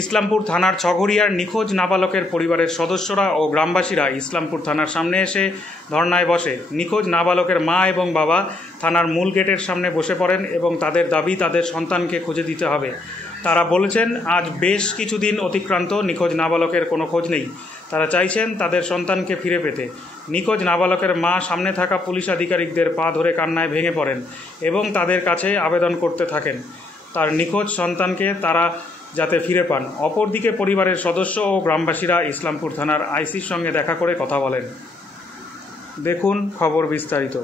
ইসলামপুর থানার ছঘরিয়ার নিখোঁজ নাবালকের পরিবারের সদস্যরা ও গ্রামবাসীরা ইসলামপুর থানার সামনে এসে ধর্নায় বসে। নিখোঁজ নাবালকের মা এবং বাবা থানার মূল গেটের সামনে বসে পড়েন এবং তাদের দাবি তাদের সন্তানকে খুঁজে দিতে হবে। তারা বলেছেন, আজ বেশ কিছুদিন অতিক্রান্ত, নিখোঁজ নাবালকের কোনো খোঁজ নেই। তারা চাইছেন তাদের সন্তানকে ফিরে পেতে। নিখোঁজ নাবালকের মা সামনে থাকা পুলিশ আধিকারিকদের পা ধরে কান্নায় ভেঙে পড়েন এবং তাদের কাছে আবেদন করতে থাকেন তার নিখোঁজ সন্তানকে তারা যাতে ফিরে পান। অপরদিকে পরিবারের সদস্য ও গ্রামবাসীরা ইসলামপুর থানার আইসির সঙ্গে দেখা করে কথা বলেন। দেখুন খবর বিস্তারিত।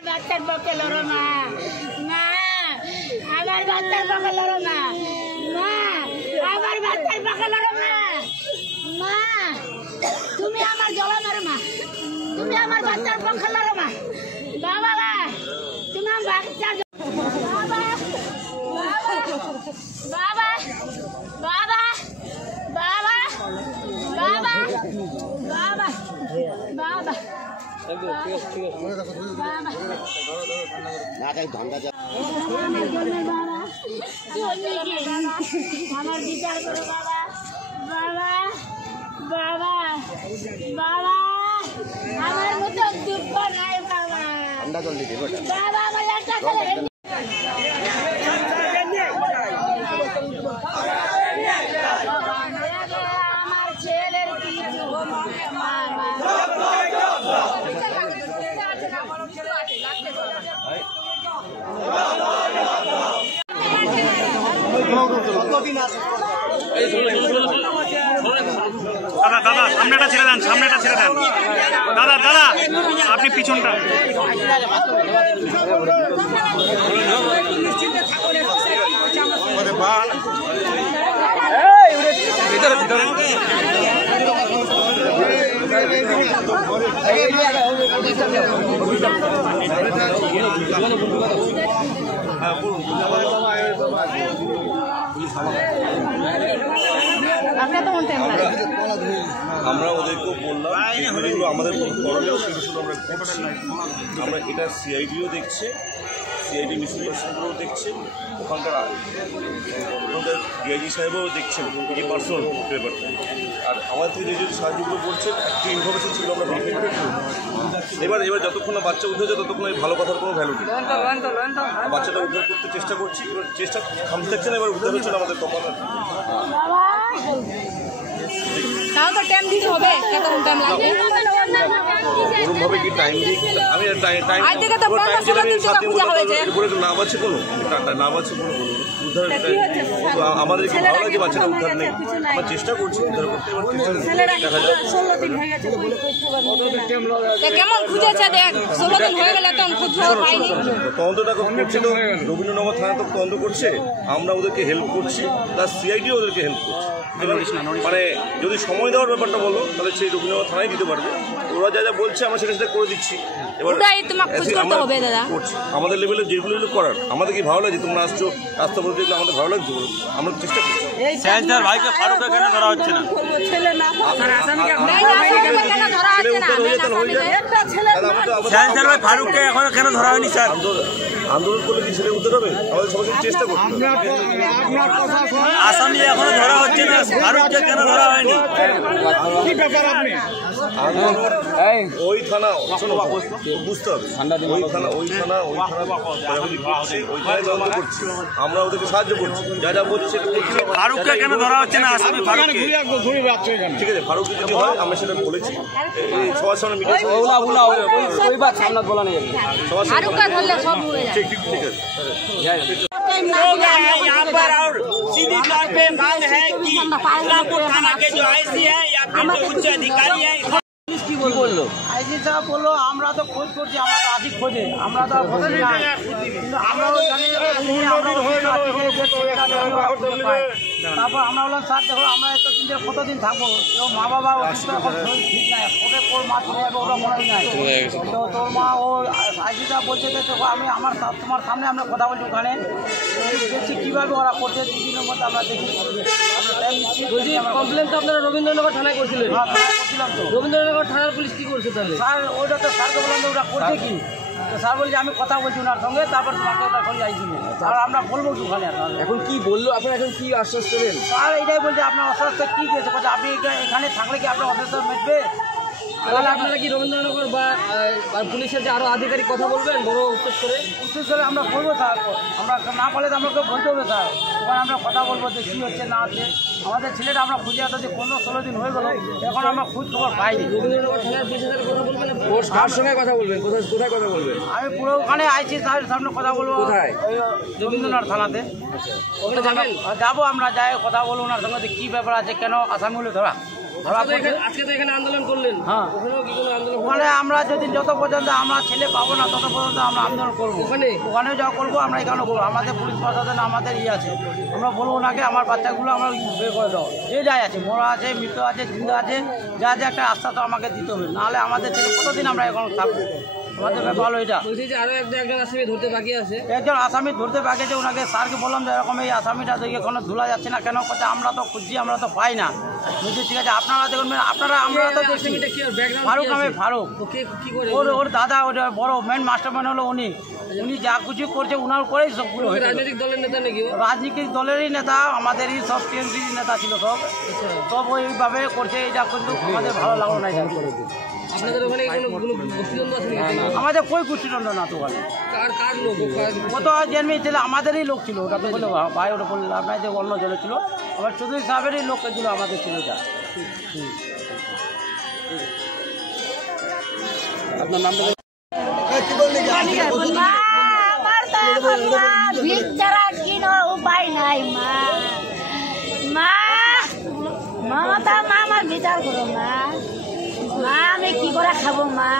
বাচ্চার পক্ষে লড়ো না, না আমার বাচ্চার পক্ষে লড়ো না, না আমার বাচ্চার পক্ষে লড়ো না, মা তুমি আমার জলা মারো মা, তুমি আমার বাচ্চার পক্ষে লড়ো মা, বাবা তুমি আমার বাচ্চার বাবা বাবা বাবা বাবা বাবা বাবা বাবা আমার বিচার করো বাবা, বাবা বাবা আমার একটা ছেলে আমার ছেলের কিছু দাদা দাদা সামনেটা ছেড়ে দেন, সামনেটা ছেড়ে দেন দাদা। দাদা আপনি পিছনটা আমরা ওদেরকেও বললাম যেগুলো আমাদের করণীয় সেগুলো আমরা করছি। আমরা এটা সিআইডিও দেখছে, সিআইডি মিশনগুলো দেখছে, ওখানকার ডিআইজি সাহেবও দেখছেন এই পার্সোনাল ব্যাপারটা। আর আমাদের থেকে যে সাহায্যগুলো করছেন একটা ইনফরমেশন ছিল আমরা ভেরিফাই করি। এবার যতক্ষণ না বাচ্চা উঠে যায় ততক্ষণ এই ভালো কথার কোনো ভ্যালু নেই। বাচ্চাটা উদ্ধার করতে চেষ্টা করছি, এবার চেষ্টা থামতে থাকছে না, এবার উদ্ধার হচ্ছে না আমাদের কপাল। তাও তো টাইম দিতে হবে, কতক্ষণ টাইম লাগবে ওরকমভাবে কি টাইম দিই আমি নাম আছে কোনো নাম আছে কোনো উদ্ধার। আমাদের ভালো লাগে বাচ্চাটা উদ্ধার নেই, আমরা চেষ্টা করছি উদ্ধার করতে। কেমন খুঁজেছে দেখ, 16 দিন হয়ে গেল এখন খুঁজ পাইনি। তদন্তটা করছে তো রবীন্দ্রনগর থানা তো তদন্ত করছে, আমরা ওদেরকে হেল্প করছি, প্লাস সিআইডিও ওদেরকে হেল্প করছে। মানে যদি সময় দেওয়ার ব্যাপারটা বলো তাহলে সেই রবীন্দ্রনগর থানায় দিতে পারবে। ওরা যা যা বলছে আমরা সেটা করে দিচ্ছি। এবার করছি আমাদের লেভেলে যেগুলো করার। আমাদের কি ভালো লাগছে তোমরা আসছো, রাস্তা বলতে দেখলে আমাদের ভালো লাগছে, আমরা চেষ্টা করছি। ভাইকে ফারুককে কেন ধরা হচ্ছে না? ফারুককে এখন কেন ধরা হয়নি স্যার? আন্দোলন করলে কি ছেলে উঠতে হবে? আমাদের সবাইকে চেষ্টা করতে হবে। আসামি এখনো ধরা হচ্ছে না, ফারুককে কেন ধরা হয়নি? ওই থানা বুঝতে হবে, ওই থানা তদন্ত করছি, আমরা ওদেরকে সাহায্য করছি, যা যা বলছে ফারুককে কেন ধরা হচ্ছে না? আসামি ফারুককে ঠিক আছে, ফারুক যদি হয় আমরা সেটা বলেছি সবার সামনে মিটিং ঠিক আছে। यहाँ पर और सीधी तौर पे मांग है कि इस्लामपुर थाना के जो आईसी है या फिर जो उच्च अधिकारी है কি বললো আইজি সাহেব বললো আমরা তো খোঁজ করছি, আমরা তো আজই খোঁজে, আমরা তো কিন্তু আমরাও জানি। তারপর আমরা বললাম স্যার দেখো আমরা এতদিন কতদিন থাকবো, তো মা বাবা অসুস্থ এখন ঠিক নাই, ওকে ওর মা চলে যাবে ওরা মনে নাই। তো তোর মা ও আইজি সাহেব বলছে যে দেখো আমি তোমার সামনে আমরা কথা বলছি, ওখানে দেখছি কীভাবে ওরা করছে, দুদিনের মধ্যে আমরা দেখি। কমপ্লেন তো আপনারা রবীন্দ্রনগর থানায় করছিলেন? হ্যাঁ করছিলাম তো। রবীন্দ্রনগর থানার পুলিশ কী করছে তাহলে? স্যার ওইটা তো স্যারকে বললাম যে ওরা করছে কি, তো স্যার বলছে আমি কথা বলছি ওনার সঙ্গে, তারপর তোমাকে ওটা এখন যাইছি আর আমরা বলবো কি ওখানে। এখন কি বললো আপনার, এখন কি আশ্বাস করেন? স্যার এটাই বলছে আপনার অস্বস্থ কী দিয়েছে, বলছে আপনি এখানে থাকলে কি আপনার অস্বস্থ মিটবে? তাহলে আপনারা কি রবীন্দ্রনগর বা পুলিশের যে আরও আধিকারিক কথা বলবেন বড় উচ্ছেদ করে আমরা বলবো স্যার, আমরা না পারলে তো আমাকে বলতে হবে স্যার, ওখানে আমরা কথা বলবো যে কী হচ্ছে না হচ্ছে। আমাদের ছেলেটা আমরা খুঁজে আসতে 15-16 দিন হয়ে গেল, এখন আমরা খোঁজ খবর পাইনি। রবীন্দ্রনগর থানার পুলিশের কথা বলবেন, কার সঙ্গে কথা বলবেন, কোথায় কথা বলবেন? আমি পুরো ওখানে আইছি স্যারের সামনে কথা বলবো। কোথায়? ওই রবীন্দ্রনাথ থানাতে। ওখানে যাবো, আমরা যাই কথা বলবো ওনার সঙ্গে কী ব্যাপার আছে, কেন আসামিগুলো ধরা। আজকে তো এখানে আন্দোলন করলেন, হ্যাঁ ওখানে আমরা যদি যত পর্যন্ত আমরা ছেলে পাবো না তত পর্যন্ত আমরা আন্দোলন করবো। ওখানেও যা করবো আমরা এখানেও করবো। আমাদের পুলিশ প্রশাসন আমাদের আছে, আমরা বলবো ওনাকে আমার বাচ্চাগুলো আমরা বের করে দেবো। যে যাই আছে, মরা আছে, মৃত আছে, জিন্দা আছে, যা যা একটা আস্থা তো আমাকে দিতে হবে, নাহলে আমাদের ছেলে কতদিন আমরা এখন থাকবো। আমাদের ভালো এটা বলছি যে আরও একজন আসামি ধরতে বাকি আছে, একজন আসামি ধরতে বাকি আছে। ওনাকে স্যারকে বললাম যে এরকম এই আসামিটা দেখে এখনো ধুলা যাচ্ছে না কেন, কথা আমরা তো খুঁজছি, আমরা তো পাই না। বলছি ঠিক আছে আপনারা দেখুন, আপনারা আমরা তো দেখছি। ফারুক আমি ফারুক, ওর দাদা ওটা বড় মেন মাস্টারম্যান হলো উনি যা কিছু করছে উনার করেই সবগুলো। রাজনৈতিক দলের নেতা নাকি? রাজনৈতিক দলেরই নেতা, আমাদেরই সব টিএমসির নেতা ছিল সব, সব ওইভাবে করছে। এটা কিন্তু আমাদের ভালো লাগলো না। আপনাদের ওখানে কোনো গোষ্ঠীদ্বন্দ্ব আছে নাকি? আমাদের কই গোষ্ঠীদ্বন্দ্ব না তো ওখানে। কার লোক? ও তো জন্মে ছিল, আমাদেরই লোক ছিল। ওটা তো বলে ভাই, ওটা বললে আপনার যে অন্য জনে ছিল, আমার চৌধুরী সাহেবেরই লোক ছিল, আমাদের ছিল যা। আপনার নামটা উপায় নাই মা, মা মমতা মা আমার বিচার করো মা, মা আমি কি করে খাবো মা,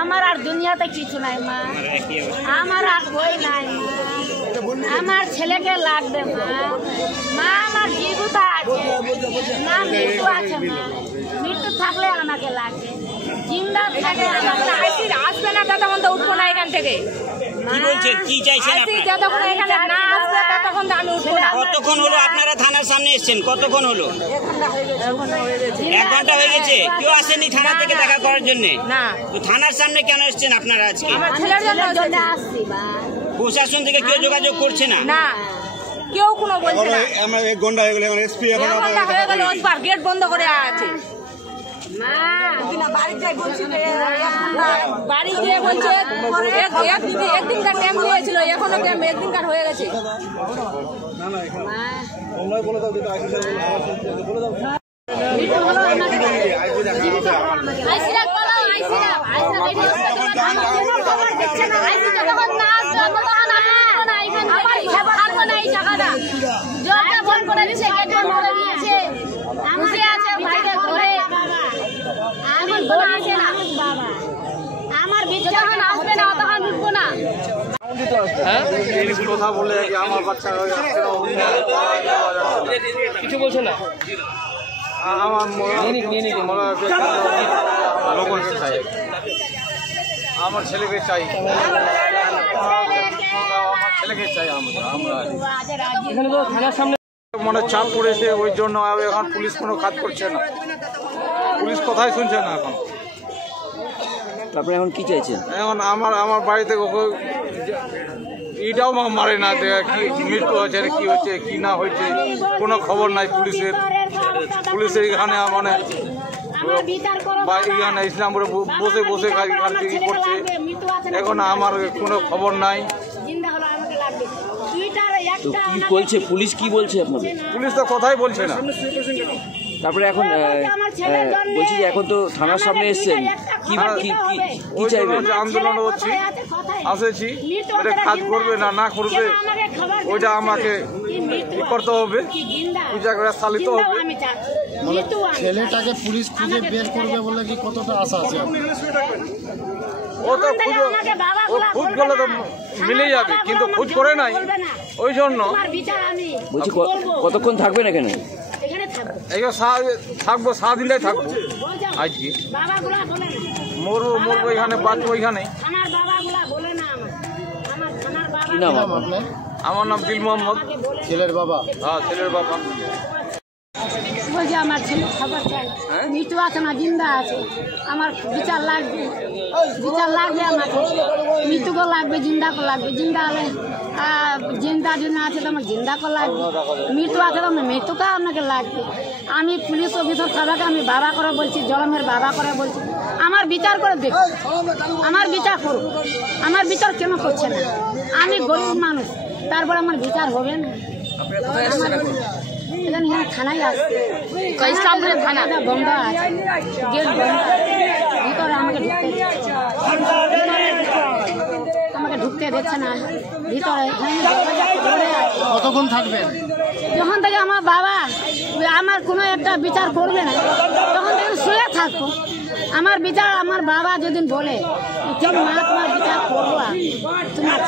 আমার আর দুনিয়াতে কিছু নাই মা, আমার আর বই নাই মা, আমার ছেলেকে লাগবে মা, মা আমার জীবিত আছে, মা মৃত্যু আছে মা, মৃত্যু থাকলে আমাকে লাগবে, জিন্দা থাকলে আমাকে আসবে না ততক্ষণ তো উঠবো না এখান থেকে। কি বলছেন, কি চাইছেন আপনারা? যতক্ষণ এখানে না আসবে ততক্ষণ তো আমি উঠবো না। কতক্ষণ হলো আপনারা থানার সামনে এসেছেন? কতক্ষণ হলো? 1 ঘন্টা হয়ে গেছে। কেউ আসেনি থানা থেকে দেখা করার জন্য? না। তো থানার সামনে কেন এসেছেন আপনারা আজকে? আমার ছেলের জন্য আসছি মা। প্রশাসন থেকে কেউ যোগাযোগ করছে না? না, কেউ কোনো বলছে না। আমরা 1 ঘন্টা হয়ে গেল, এখন এসপি এখন হয়ে গেল, ওসবার গেট বন্ধ করে আছে। বাড়ি গিয়ে বলছে একদিনকার টাইম দিয়েছিল, এখনো একদিনকার হয়ে গেছে। আমার বিদ্যা যখন আসবে না তখন উঠবো না। কথা বলে আমার বাচ্চা কিছু বলছে না? আমার আমার ছেলেকে চাই, আমার ছেলেকে চাই। আমরা এখানে তো থানার সামনে মানে চাপ পড়েছে, ওই জন্য এখন পুলিশ কোনো কাজ করছে না, পুলিশ কথাই শুনছে না এখন। তারপরে এখন কি চাইছেন? এখন আমার বাড়িতে এটাও মারে না, কি মৃত্যু হয়েছে, কি হচ্ছে কি না হয়েছে কোনো খবর নাই পুলিশের এখানে মানে এখানে ইসলামপুরে বসে বসে কি করছে, এখন আমার কোনো খবর নাই। তো কি বলছে পুলিশ, কি বলছে আপনাদের? পুলিশ তো কথাই বলছে না। তারপরে এখন বলছি যে এখন তো থানার সামনে এসছেন, কি চাইবেন? আন্দোলন হচ্ছে, আসেছি, এটা কাজ করবে না করবে ওইটা আমাকে করতে হবে, পূজা করে চালিত হবে। ছেলেটাকে পুলিশ খুঁজে বের করবে বলে কি কতটা আশা আছে? ও তো খুঁজ করলে তো মিলে যাবে, কিন্তু খোঁজ করে নাই, ওই জন্য বলছি কতক্ষণ থাকবেন এখানে? থাকবো, সারাদিনটাই থাকবো। আজকে মরবো এখানে, বাঁচবো এখানে। কি নাম আপনার? আমার নাম দিল মোহাম্মদ। ছেলের বাবা? হ্যাঁ, ছেলের বাবা। বলছে আমার ছেলে খবর চাই, মৃত্যু আছে না জিন্দা আছে, আমার বিচার লাগবে, বিচার লাগবে, আমাকে মৃত্যুকে লাগবে, জিন্দাকে লাগবে, জিন্দা হলে জিন্দা যদি আছে তো আমার জিন্দাকে লাগবে, মৃত্যু আছে তো আমার মৃত্যুকে আমাকে লাগবে। আমি পুলিশ অফিসার সবাইকে আমি বাবা করে বলছি, জলমের বাবা করে বলছি, আমার বিচার করে দেখো, আমার বিচার করো, আমার বিচার কেন করছে না? আমি গরিব মানুষ, তারপর আমার বিচার হবে না? এখানে থানায় আসছে, ইসলামপুরের থানা বন্ধ আছে, গেট বন্ধ, ভিতরে আমাকে ঢুকতে দিচ্ছে না ভিতরে। কতক্ষণ থাকবেন? যখন থেকে আমার বাবা আমার কোনো একটা বিচার করবে না তখন থেকে শুয়ে থাকবো। আমার বিচার আমার বাবা যেদিন বলে মা তোমার বিচার করবো, তোমার